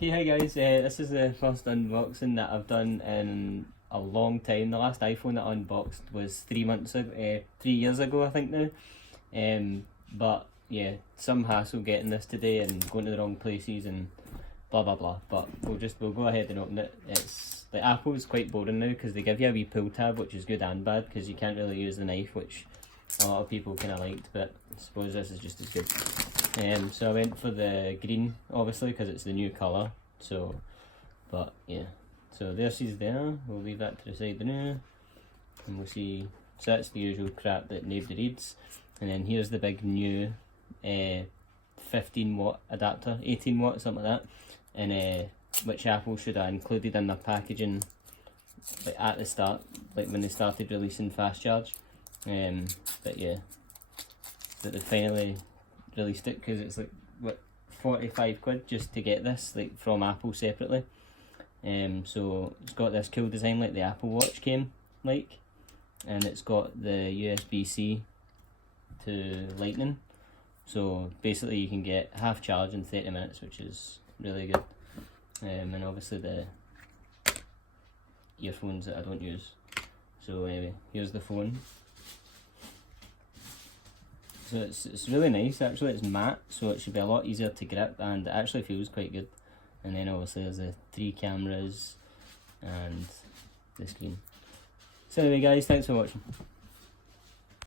Okay, hi guys, this is the first unboxing that I've done in a long time. The last iPhone that I unboxed was 3 years ago I think now. But yeah, some hassle getting this today and going to the wrong places and blah blah blah. But we'll go ahead and open it. It's like Apple's quite boring now because they give you a wee pull tab, which is good and bad because you can't really use the knife, which a lot of people kind of liked, but I suppose this is just as good. So I went for the green, obviously, because it's the new colour. So, but yeah, so there she's there. We'll leave that to the side now, and we'll see. So that's the usual crap that nobody reads. And then here's the big new 15 watt adapter, 18 watt, something like that, and which Apple should have included in their packaging, like at the start, like when they started releasing fast charge. But yeah, that they finally released it because it's like what, 45 quid just to get this, like from Apple separately. So it's got this cool design like the Apple Watch came like, and it's got the USB-C to Lightning. So basically you can get half charge in 30 minutes, which is really good. And obviously the earphones that I don't use. So anyway, here's the phone. So it's really nice actually, it's matte, so it should be a lot easier to grip and it actually feels quite good. And then obviously there's the 3 cameras and the screen. So anyway guys, thanks for watching.